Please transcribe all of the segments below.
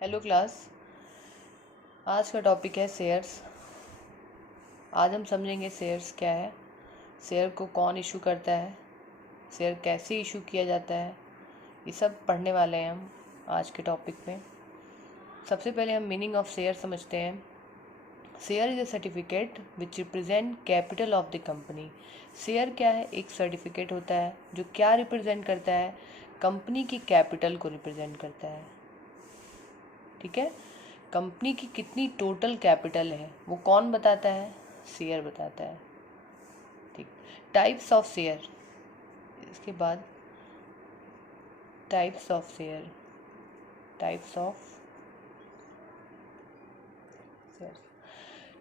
Hello class. आज का topic है शेयर्स। आज हम समझेंगे शेयर्स क्या है, शेयर को कौन इशू करता है, शेयर कैसे इशू किया जाता है, ये सब पढ़ने वाले हैं हम आज के टॉपिक में। सबसे पहले हम मीनिंग ऑफ शेयर समझते हैं। Share is A certificate which represent capital of the company. Share क्या है? एक सर्टिफिकेट होता है जो क्या रिप्रेजेंट करता है? कंपनी की कैपिटल को रिप्रेजेंट करता है। ठीक है, कंपनी की कितनी टोटल कैपिटल है वो कौन बताता है? शेयर बताता है। ठीक, टाइप्स ऑफ शेयर। इसके बाद types of share, types of share.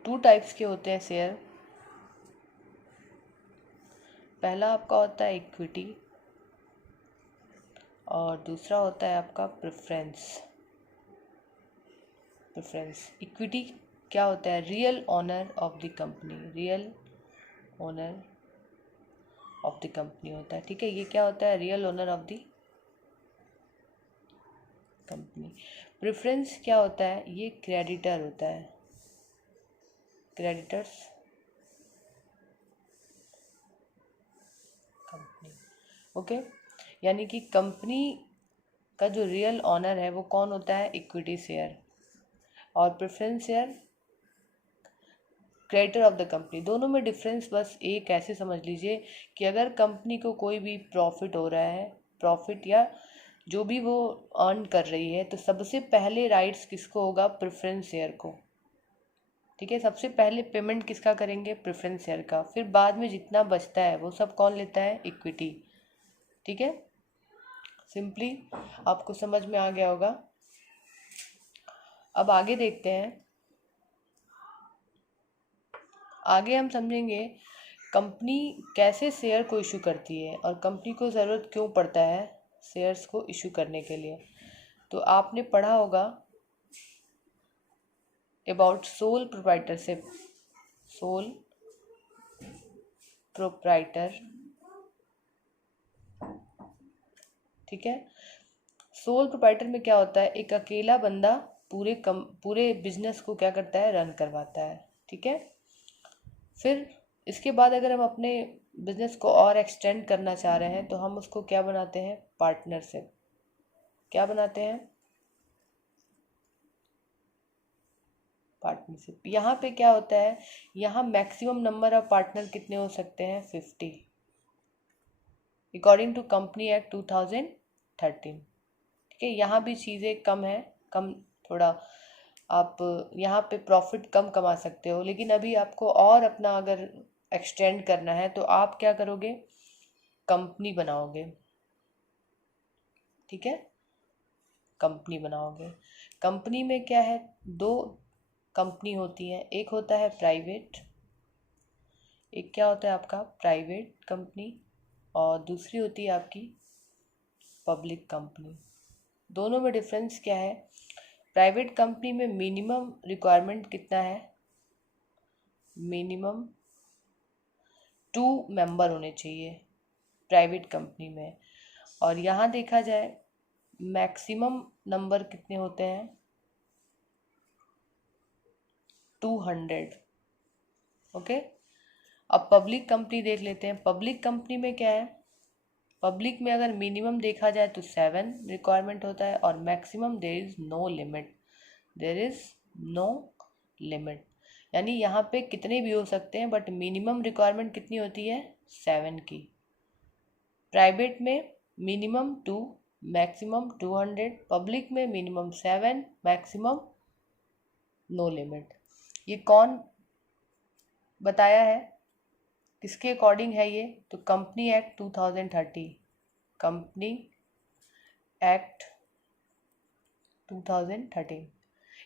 Two types के होते हैं शेयर। पहला आपका होता है इक्विटी और दूसरा होता है आपका प्रेफरेंस। प्रेफरेंस इक्विटी क्या होता है? Real owner of the company, real owner of the company होता है। ठीक है, ये क्या होता है? Real owner of the company. Preference क्या होता है? ये क्रेडिटर होता है, क्रेडिटर्स कंपनी। ओके, यानी कि कंपनी का जो रियल ऑनर है वो कौन होता है? Equity share. और preference share creditor of the company. दोनों में डिफरेंस बस एक ऐसे समझ लीजिए कि अगर कंपनी को कोई भी प्रॉफिट हो रहा है, प्रॉफिट या जो भी वो अर्न कर रही है, तो सबसे पहले राइट्स किसको होगा? प्रेफरेंस शेयर को। ठीक है, सबसे पहले पेमेंट किसका करेंगे? प्रेफरेंस शेयर का। फिर बाद में जितना बचता है वो सब कौन लेता है? इक्विटी। ठीक है, सिंपली आपको समझ में आ गया होगा। अब आगे देखते हैं। आगे हम समझेंगे कंपनी कैसे शेयर को इशू करती है और कंपनी को ज़रूरत क्यों पड़ता है शेयर्स को इशू करने के लिए। तो आपने पढ़ा होगा about sole proprietorship, sole proprietor. ठीक है, सोल प्रोप्राइटर में क्या होता है? एक अकेला बंदा पूरे बिजनेस को क्या करता है? रन करवाता है। ठीक है, फिर इसके बाद अगर हम अपने बिजनेस को और एक्सटेंड करना चाह रहे हैं तो हम उसको क्या बनाते हैं? पार्टनरशिप। क्या बनाते हैं? पार्टनरशिप। यहाँ पे क्या होता है? यहाँ मैक्सिमम नंबर ऑफ पार्टनर कितने हो सकते हैं? 50 अकॉर्डिंग टू कंपनी एक्ट 2013। ठीक है, यहाँ भी चीज़ें कम है, कम थोड़ा आप यहाँ पे प्रॉफिट कम कमा सकते हो, लेकिन अभी आपको और अपना अगर एक्सटेंड करना है तो आप क्या करोगे? कंपनी बनाओगे। ठीक है, कंपनी बनाओगे। कंपनी में क्या है? दो कंपनी होती है, एक होता है प्राइवेट, एक क्या होता है आपका? प्राइवेट कंपनी, और दूसरी होती है आपकी पब्लिक कंपनी। दोनों में डिफरेंस क्या है? प्राइवेट कंपनी में मिनिमम रिक्वायरमेंट कितना है? मिनिमम 2 मेंबर होने चाहिए प्राइवेट कंपनी में, और यहाँ देखा जाए मैक्सिमम नंबर कितने होते हैं? 200। ओके, अब पब्लिक कंपनी देख लेते हैं। पब्लिक कंपनी में क्या है? पब्लिक में अगर मिनिमम देखा जाए तो 7 रिक्वायरमेंट होता है और maximum there is no limit, there is no limit. यानी यहाँ पे कितने भी हो सकते हैं, बट मिनिमम रिक्वायरमेंट कितनी होती है? 7 की। प्राइवेट में मिनिमम 2, मैक्सिमम 200, पब्लिक में मिनिमम 7, मैक्सिमम नो लिमिट। ये कौन बताया है? किसके अकॉर्डिंग है ये? तो कंपनी एक्ट 2030, कंपनी एक्ट 2013,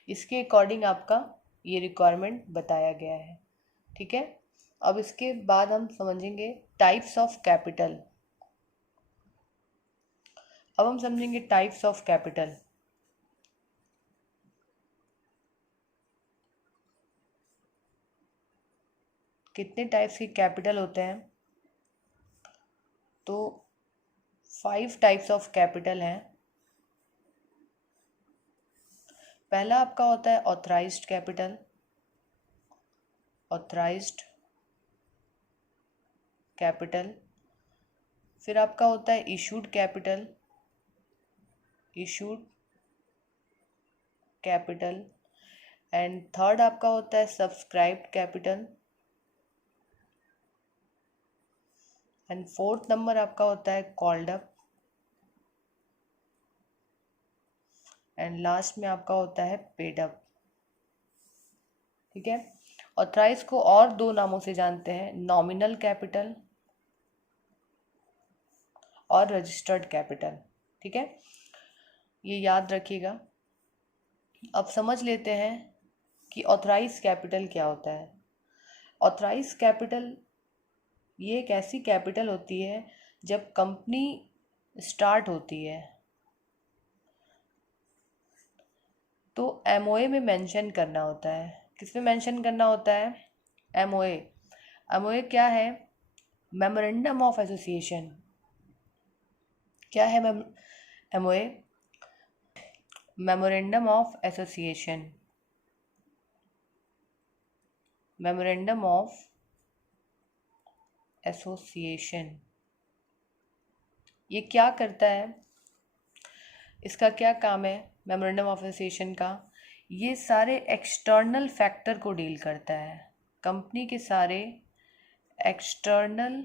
इसके अकॉर्डिंग आपका ये रिक्वायरमेंट बताया गया है। ठीक है, अब इसके बाद हम समझेंगे टाइप्स ऑफ कैपिटल। अब हम समझेंगे टाइप्स ऑफ कैपिटल। कितने टाइप्स के कैपिटल होते हैं? तो 5 टाइप्स ऑफ कैपिटल हैं। पहला आपका होता है ऑथराइज्ड कैपिटल, ऑथराइज्ड कैपिटल। फिर आपका होता है issued capital, issued capital. And third आपका होता है subscribed capital. And fourth number आपका होता है कॉल्ड अप। एंड लास्ट में आपका होता है पेड अप। ठीक है। ऑथराइज को और दो नामों से जानते हैं, नॉमिनल कैपिटल और रजिस्टर्ड कैपिटल। ठीक है, ये याद रखिएगा। अब समझ लेते हैं कि ऑथराइज कैपिटल क्या होता है। ऑथराइज कैपिटल ये एक ऐसी कैपिटल होती है जब कंपनी स्टार्ट होती है तो एमओए में मेंशन करना होता है। किस में मेंशन करना होता है? एमओए। एमओए क्या है? Memorandum of association. क्या है MOA? Memorandum of association. Memorandum of association ये क्या करता है? इसका क्या काम है मेमोरेंडम ऑफ एसोसिएशन का? ये सारे एक्सटर्नल फैक्टर को डील करता है, कंपनी के सारे एक्सटर्नल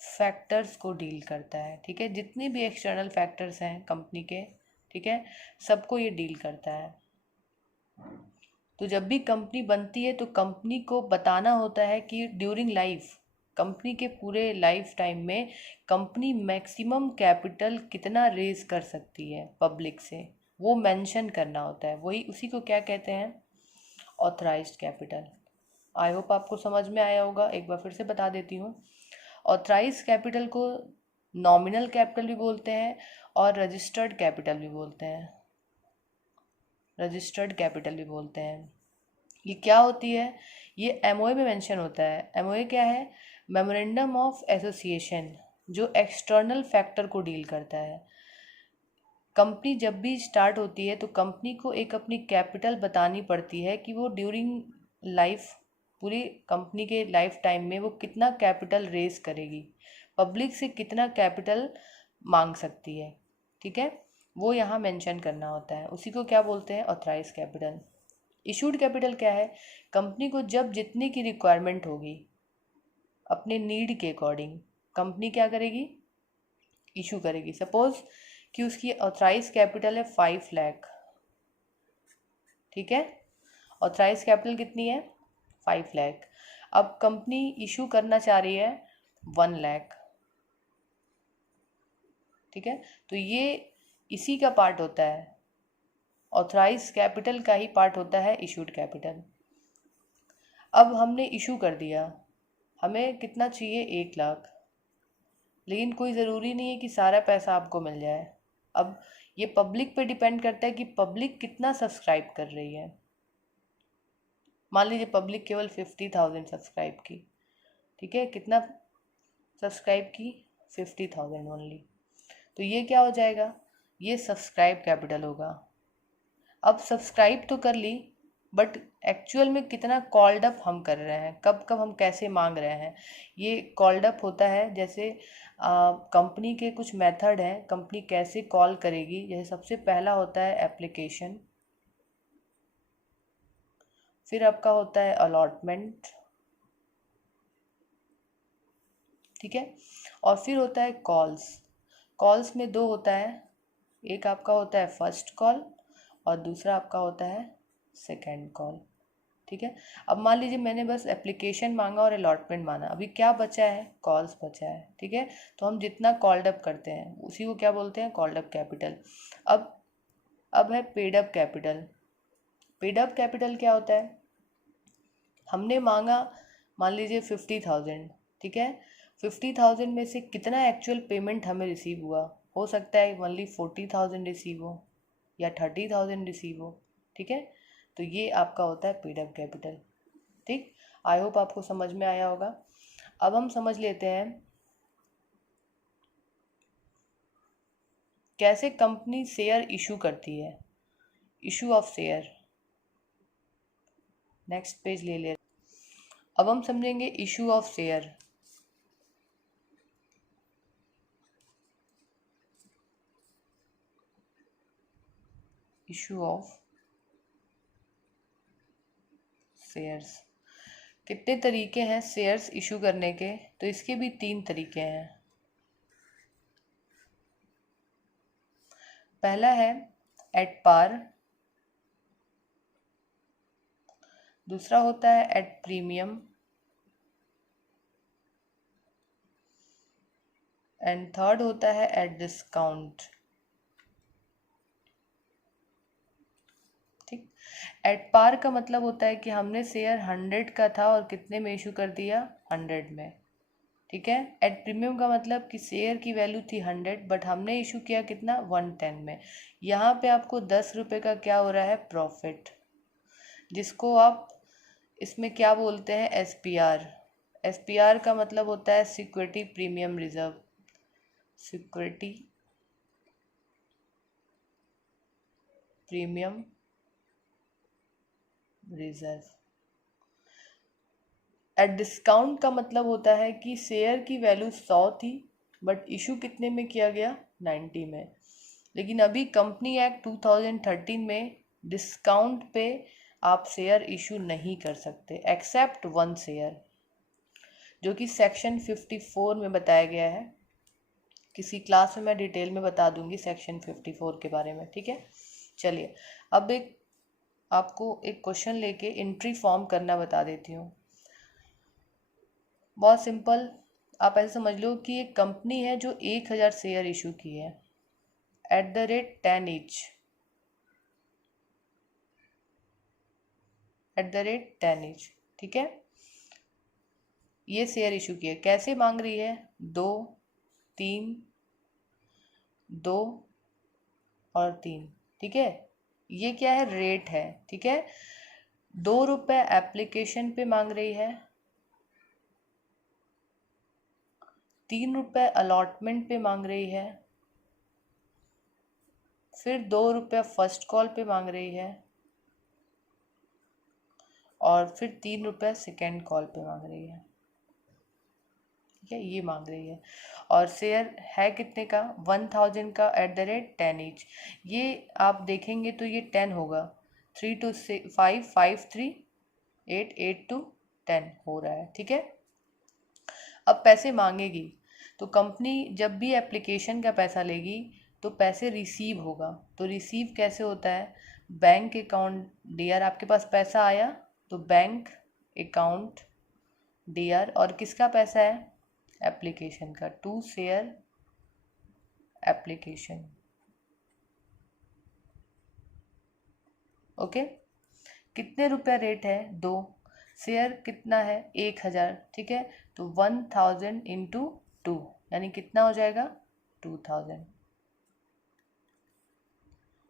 फैक्टर्स को डील करता है। ठीक है, जितने भी एक्सटर्नल फैक्टर्स हैं कंपनी के, ठीक है, सबको ये डील करता है। तो जब भी कंपनी बनती है तो कंपनी को बताना होता है कि ड्यूरिंग लाइफ, कंपनी के पूरे लाइफ टाइम में कंपनी मैक्सिमम कैपिटल कितना रेज कर सकती है पब्लिक से, वो मेंशन करना होता है। वही उसी को क्या कहते हैं? Authorised capital. आई होप आपको समझ में आया होगा। एक बार फिर से बता देती हूँ। ऑथराइज्ड कैपिटल को नॉमिनल कैपिटल भी बोलते हैं और रजिस्टर्ड कैपिटल भी बोलते हैं, रजिस्टर्ड कैपिटल भी बोलते हैं। ये क्या होती है? ये एमओए में मेंशन होता है। एमओए क्या है? मेमोरेंडम ऑफ एसोसिएशन, जो एक्सटर्नल फैक्टर को डील करता है। कंपनी जब भी स्टार्ट होती है तो कंपनी को एक अपनी कैपिटल बतानी पड़ती है कि वो ड्यूरिंग लाइफ, पूरी कंपनी के लाइफ टाइम में वो कितना कैपिटल रेज करेगी, पब्लिक से कितना कैपिटल मांग सकती है। ठीक है, वो यहाँ मेंशन करना होता है। उसी को क्या बोलते हैं? Authorise capital. इशूड कैपिटल क्या है? कंपनी को जब जितने की रिक्वायरमेंट होगी अपने नीड के अकॉर्डिंग कंपनी क्या करेगी? इशू करेगी। सपोज कि उसकी ऑथराइज कैपिटल है 5 लाख। ठीक है, ऑथराइज कैपिटल कितनी है? 5 लाख। अब कंपनी इशू करना चाह रही है 1 लाख। ठीक है, तो ये इसी का पार्ट होता है, ऑथराइज कैपिटल का ही पार्ट होता है इशूड कैपिटल। अब हमने इशू कर दिया, हमें कितना चाहिए? 1 लाख। लेकिन कोई ज़रूरी नहीं है कि सारा पैसा आपको मिल जाए। अब ये पब्लिक पे डिपेंड करता है कि पब्लिक कितना सब्सक्राइब कर रही है। मान लीजिए पब्लिक केवल 50,000 सब्सक्राइब की। ठीक है, कितना सब्सक्राइब की? 50,000 ओनली। तो ये क्या हो जाएगा? ये सब्सक्राइब कैपिटल होगा। अब सब्सक्राइब तो कर ली, बट एक्चुअल में कितना कॉल्ड अप हम कर रहे हैं, कब कब हम कैसे मांग रहे हैं, ये कॉल्ड अप होता है। जैसे कंपनी के कुछ मेथड हैं, कंपनी कैसे कॉल करेगी। जैसे सबसे पहला होता है एप्लीकेशन, फिर आपका होता है अलॉटमेंट, ठीक है, और फिर होता है कॉल्स। कॉल्स में दो होता है, एक आपका होता है फर्स्ट कॉल और दूसरा आपका होता है सेकंड कॉल। ठीक है, अब मान लीजिए मैंने बस एप्लीकेशन मांगा और अलॉटमेंट मांगा, अभी क्या बचा है? कॉल्स बचा है। ठीक है, तो हम जितना कॉल्ड अप करते हैं उसी को क्या बोलते हैं? Called up capital. अब है paid up capital. Paid up capital क्या होता है? हमने मांगा मान लीजिए 50,000। ठीक है, 50,000 में से कितना एक्चुअल पेमेंट हमें रिसीव हुआ? हो सकता है ओनली 40,000 रिसीव हो या 30,000 रिसीव हो। ठीक है, तो ये आपका होता है पेड अप कैपिटल। ठीक, आई होप आपको समझ में आया होगा। अब हम समझ लेते हैं कैसे कंपनी शेयर इशू करती है। Issue of share. Next page ले ले। अब हम समझेंगे issue of share. Issue of shares. कितने तरीके हैं शेयर्स इशू करने के? तो इसके भी 3 तरीके हैं। पहला है एट पार, दूसरा होता है एट प्रीमियम, एंड थर्ड होता है एट डिस्काउंट। ठीक। एट पार का मतलब होता है कि हमने शेयर 100 का था और कितने में इशू कर दिया? 100 में। ठीक है। एट प्रीमियम का मतलब कि शेयर की वैल्यू थी 100 बट हमने इशू किया कितना? 110 में। यहाँ पे आपको 10 रुपये का क्या हो रहा है? प्रॉफिट, जिसको आप इसमें क्या बोलते हैं? SPR। SPR का मतलब होता है security premium reserve. Security premium reserve. At discount का मतलब होता है कि शेयर की वैल्यू 100 थी बट इशू कितने में किया गया? 90 में। लेकिन अभी कंपनी एक्ट 2013 में डिस्काउंट पे आप शेयर इशू नहीं कर सकते एक्सेप्ट 1 शेयर, जो कि सेक्शन 54 में बताया गया है। किसी क्लास में मैं डिटेल में बता दूंगी सेक्शन 54 के बारे में। ठीक है। चलिए अब आपको एक क्वेश्चन लेके एंट्री फॉर्म करना बता देती हूँ। बहुत सिंपल, आप ऐसे समझ लो कि एक कंपनी है जो 1000 शेयर इशू की है at the rate 10 each. At the rate 10 each. ठीक है। ये शेयर इशू किए, कैसे मांग रही है? 2, 3, 2 और 3। ठीक है। ये क्या है? रेट है। ठीक है। 2 रुपये एप्लीकेशन पे मांग रही है, 3 रुपये अलॉटमेंट पे मांग रही है, फिर 2 रुपये फर्स्ट कॉल पे मांग रही है और फिर 3 रुपये सेकेंड कॉल पे मांग रही है। ठीक है। ये मांग रही है और शेयर है कितने का? 1000 का एट द रेट 10 ईच। ये आप देखेंगे तो ये 10 होगा। 3 to 5, 5 3 8, 8 to 10 हो रहा है। ठीक है। अब पैसे मांगेगी तो कंपनी जब भी एप्लीकेशन का पैसा लेगी तो पैसे रिसीव होगा। तो रिसीव कैसे होता है? बैंक अकाउंट DR, आपके पास पैसा आया तो बैंक अकाउंट DR, और किसका पैसा है? एप्लीकेशन का, टू शेयर एप्लीकेशन। ओके। कितने रुपये रेट है? 2। शेयर कितना है? 1000। ठीक है। तो 1000 इंटू 2 यानी कितना हो जाएगा? 2000।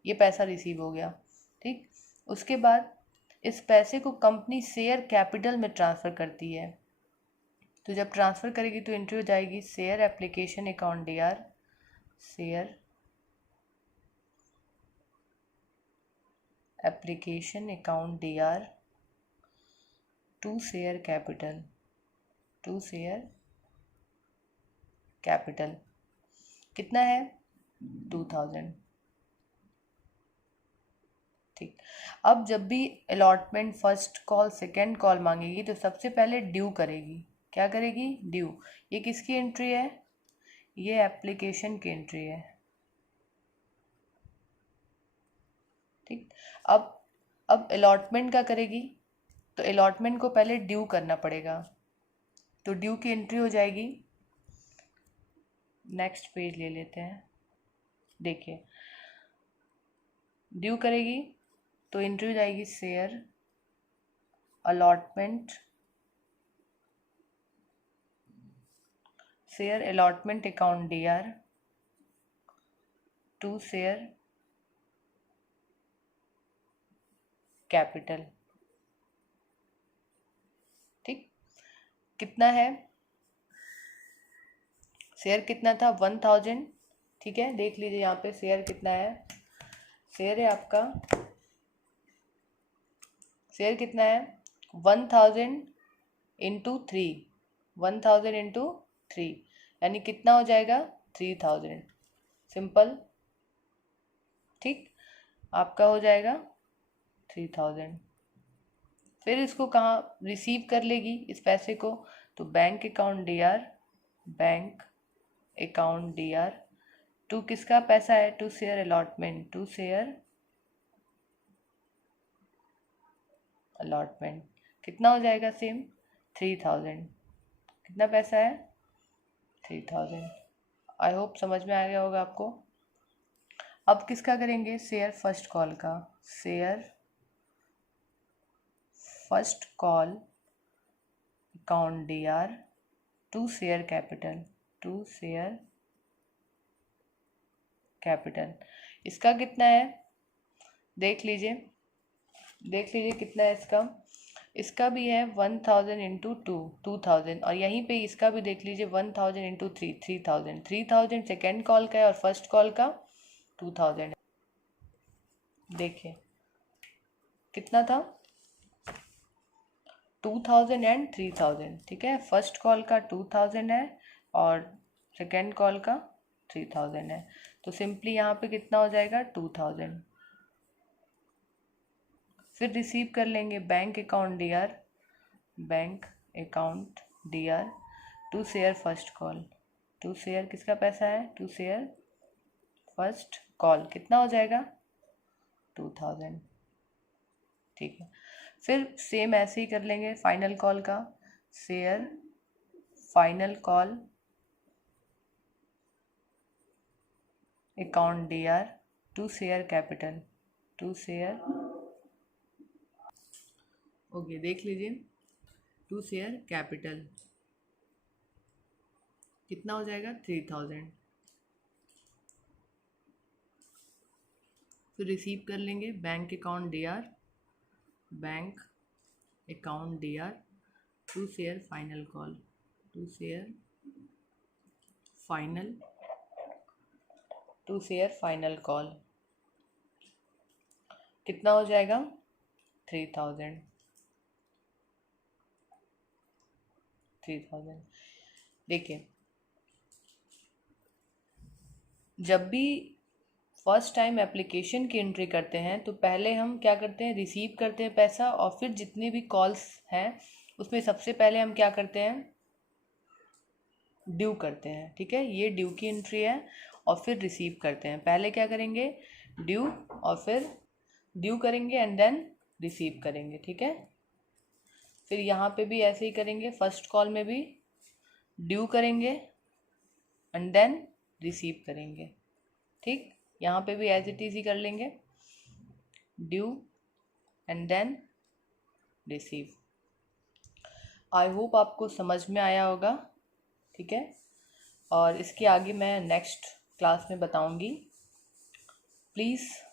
ये पैसा रिसीव हो गया। ठीक। उसके बाद इस पैसे को कंपनी शेयर कैपिटल में ट्रांसफ़र करती है। तो जब ट्रांसफ़र करेगी तो एंट्री हो जाएगी share application account DR, share application account DR to share capital, to share capital. कितना है? 2000। ठीक। अब जब भी allotment first call second call मांगेगी तो सबसे पहले ड्यू करेगी। क्या करेगी? ड्यू। ये किसकी एंट्री है? ये एप्लीकेशन की एंट्री है। ठीक। अब अलॉटमेंट का करेगी तो अलॉटमेंट को पहले ड्यू करना पड़ेगा, तो ड्यू की एंट्री हो जाएगी। नेक्स्ट पेज ले लेते हैं। देखिए ड्यू करेगी तो एंट्री हो जाएगी share allotment, share allotment account DR to share capital. ठीक। कितना है? शेयर कितना था? 1000। ठीक है। देख लीजिए यहाँ पे शेयर कितना है। शेयर है आपका शेयर कितना है 1000 इंटू 3, 1000 इंटू 3 यानी कितना हो जाएगा 3000। सिंपल, ठीक, आपका हो जाएगा 3000। फिर इसको कहाँ रिसीव कर लेगी इस पैसे को, तो bank account DR, bank account DR to किसका पैसा है, to share allotment, to share allotment कितना हो जाएगा सेम 3000। कितना पैसा है 3000। आई होप समझ में आ गया होगा आपको। अब किसका करेंगे, शेयर फर्स्ट कॉल का, share first call account DR to share capital, to share capital. इसका कितना है देख लीजिए, देख लीजिए कितना है इसका। इसका भी है 1000 इंटू 2000, और यहीं पे इसका भी देख लीजिए 1000 इंटू 3000। 3000 सेकेंड कॉल का है और फर्स्ट कॉल का 2000 है। देखिए कितना था 2000 एंड 3000, ठीक है। फर्स्ट कॉल का 2000 है और सेकेंड कॉल का 3000 है, तो सिंपली यहाँ पे कितना हो जाएगा 2000। फिर रिसीव कर लेंगे bank account DR, bank account DR to share first call, to share किसका पैसा है, टू शेयर फर्स्ट कॉल कितना हो जाएगा 2000, ठीक है। फिर सेम ऐसे ही कर लेंगे फाइनल कॉल का, share final call account DR to share capital, to share, okay देख लीजिए टू शेयर कैपिटल कितना हो जाएगा 3000। फिर रिसीव कर लेंगे bank account DR, bank account DR to share final call, to share final, to share final call कितना हो जाएगा 3000, 3000। देखिए जब भी फर्स्ट टाइम एप्लीकेशन की एंट्री करते हैं तो पहले हम क्या करते हैं, रिसीव करते हैं पैसा, और फिर जितने भी कॉल्स हैं उसमें सबसे पहले हम क्या करते हैं, ड्यू करते हैं, ठीक है। ये ड्यू की एंट्री है, और फिर रिसीव करते हैं। पहले क्या करेंगे ड्यू, और फिर ड्यू करेंगे एंड देन रिसीव करेंगे, ठीक है। फिर यहाँ पे भी ऐसे ही करेंगे, फर्स्ट कॉल में भी ड्यू करेंगे एंड देन रिसीव करेंगे, ठीक। यहाँ पे भी एज इट इज ही कर लेंगे, due and then receive. I hope आपको समझ में आया होगा, ठीक है। और इसके आगे मैं नेक्स्ट क्लास में बताऊंगी। प्लीज़